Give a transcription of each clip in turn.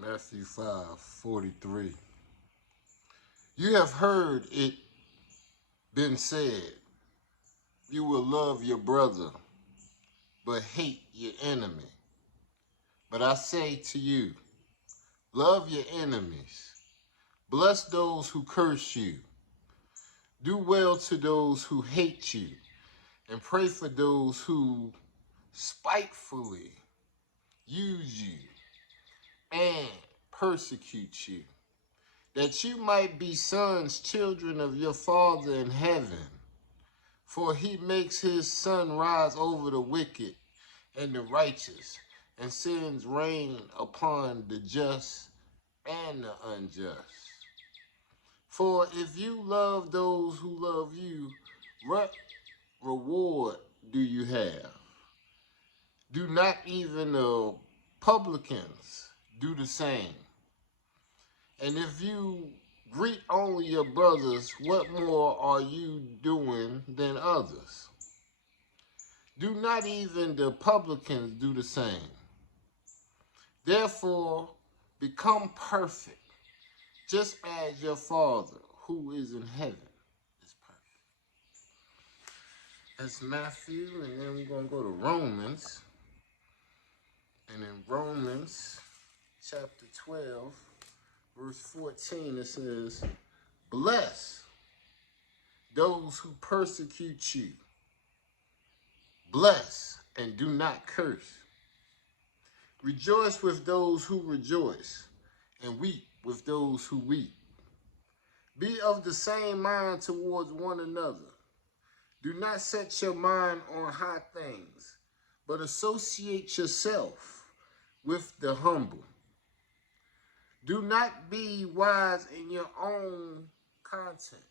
Matthew 5:43. You have heard it been said, you will love your brother, but hate your enemy. But I say to you, love your enemies. Bless those who curse you. Do well to those who hate you, and pray for those who spitefully use you and persecute you, that you might be sons, children of your Father in heaven. For he makes his sun rise over the wicked and the righteous, and sends rain upon the just and the unjust. For if you love those who love you, what reward do you have? Do not even the publicans do the same? And if you greet only your brothers, what more are you doing than others? Do not even the publicans do the same? Therefore, become perfect, just as your Father who is in heaven is perfect. That's Matthew, and then we're going to go to Romans. And in Romans chapter 12, verse 14, it says, bless those who persecute you. Bless and do not curse. Rejoice with those who rejoice, and weep with those who weep. Be of the same mind towards one another. Do not set your mind on high things, but associate yourself with the humble. Do not be wise in your own conscience.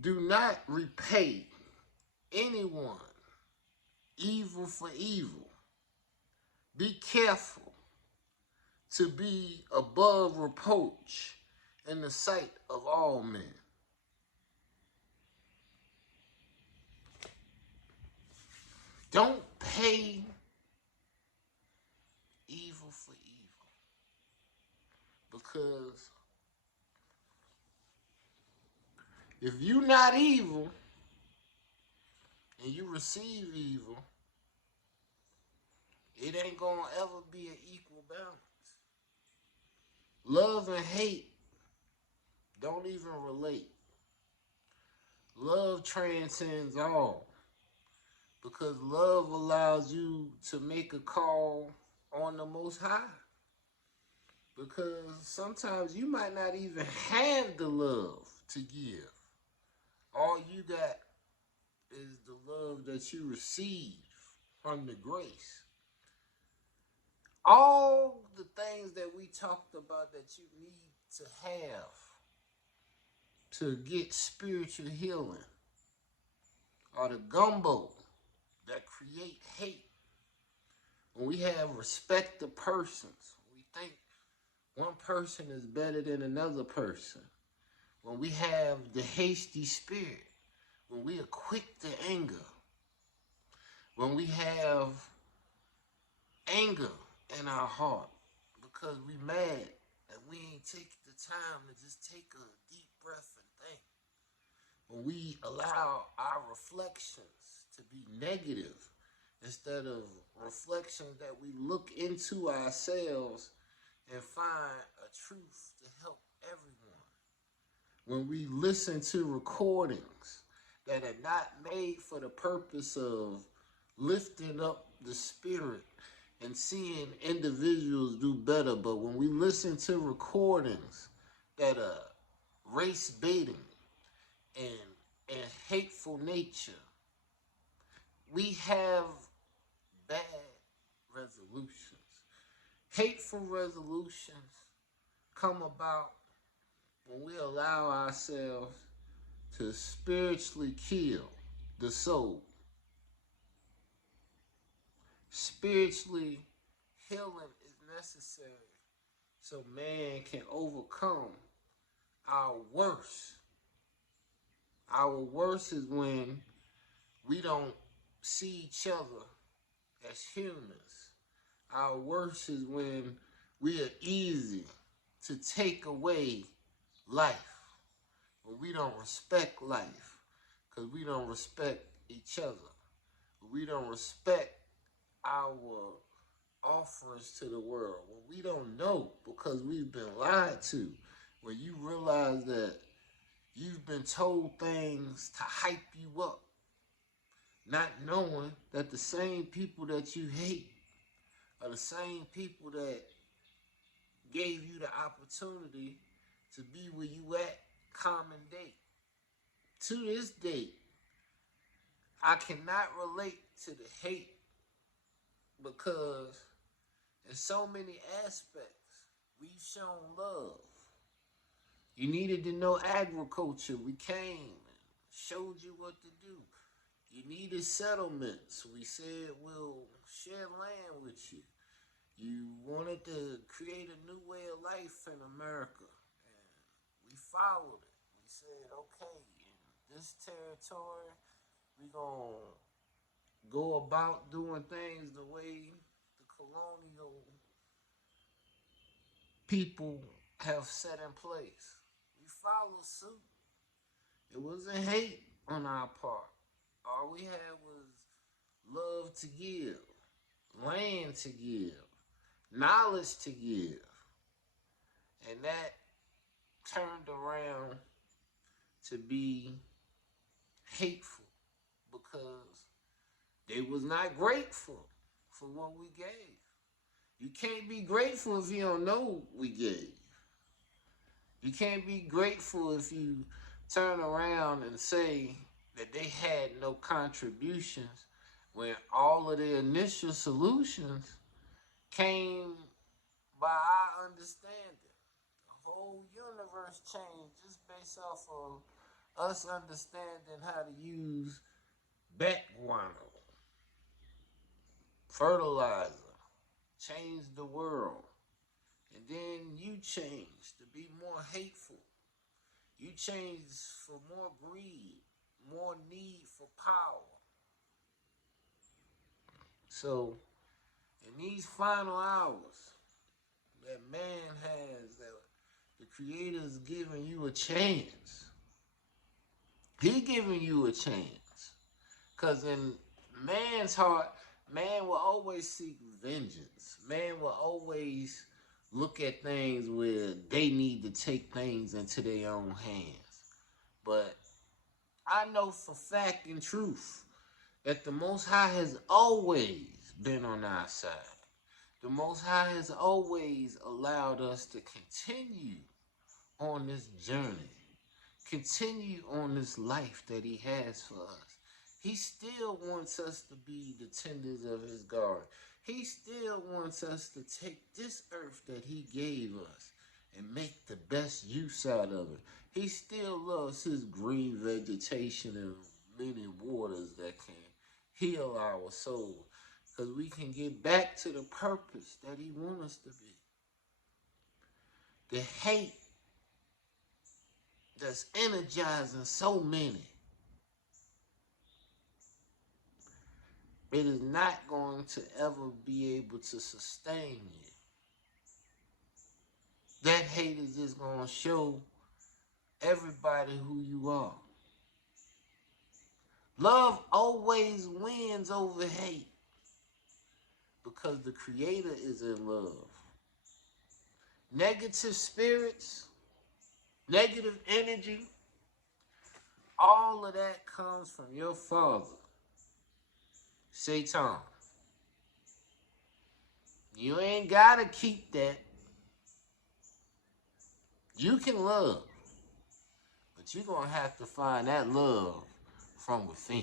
Do not repay anyone evil for evil. Be careful to be above reproach in the sight of all men. Don't pay evil for evil, because if you're not evil and you receive evil, it ain't gonna ever be an equal balance. Love and hate don't even relate. Love transcends all, because love allows you to make a call on the Most High. Because sometimes you might not even have the love to give. All you got is the love that you receive from the grace. All the things that we talked about that you need to have to get spiritual healing are the gumbo that create hate. When we have respect to persons, we think one person is better than another person. When we have the hasty spirit, when we are quick to anger, when we have anger in our heart because we mad and we ain't take the time to just take a deep breath and think. When we allow our reflections to be negative instead of reflections that we look into ourselves and find a truth to help everyone. When we listen to recordings that are not made for the purpose of lifting up the spirit and seeing individuals do better, but when we listen to recordings that are race baiting and hateful nature, we have bad resolutions. Hateful resolutions come about when we allow ourselves to spiritually kill the soul. Spiritually, healing is necessary so man can overcome our worst. Our worst is when we don't see each other as humans. Our worst is when we are easy to take away life. When we don't respect life. Because we don't respect each other. We don't respect our offerings to the world. When we don't know because we've been lied to. When you realize that you've been told things to hype you up, not knowing that the same people that you hate are the same people that gave you the opportunity to be where you at common date. To this date, I cannot relate to the hate because in so many aspects, we've shown love. You needed to know agriculture. We came and showed you what to do. You needed settlements. We said we'll share land with you. You wanted to create a new way of life in America. And we followed it. We said, okay, in this territory, we're going to go about doing things the way the colonial people have set in place. We followed suit. It wasn't hate on our part. All we had was love to give, land to give, knowledge to give. And that turned around to be hateful because they was not grateful for what we gave. You can't be grateful if you don't know what we gave. You can't be grateful if you turn around and say that they had no contributions when all of the initial solutions came by our understanding. The whole universe changed just based off of us understanding how to use bat guano, fertilizer, change the world. And then you change to be more hateful. You change for more greed, more need for power. So, in these final hours that man has, that the Creator's giving you a chance. He giving you a chance. Because in man's heart, man will always seek vengeance. Man will always look at things where they need to take things into their own hands. But I know for fact and truth that the Most High has always been on our side. The Most High has always allowed us to continue on this journey, continue on this life that He has for us. He still wants us to be the tenders of His garden. He still wants us to take this earth that He gave us and make the best use out of it. He still loves His green vegetation and many waters that can heal our soul, because we can get back to the purpose that He wants us to be. The hate that's energizing so many, it is not going to ever be able to sustain you. That hate is just going to show everybody who you are. Love always wins over hate because the Creator is in love. Negative spirits, negative energy, all of that comes from your father, Satan. You ain't gotta keep that. You can love, but you're gonna have to find that love from within.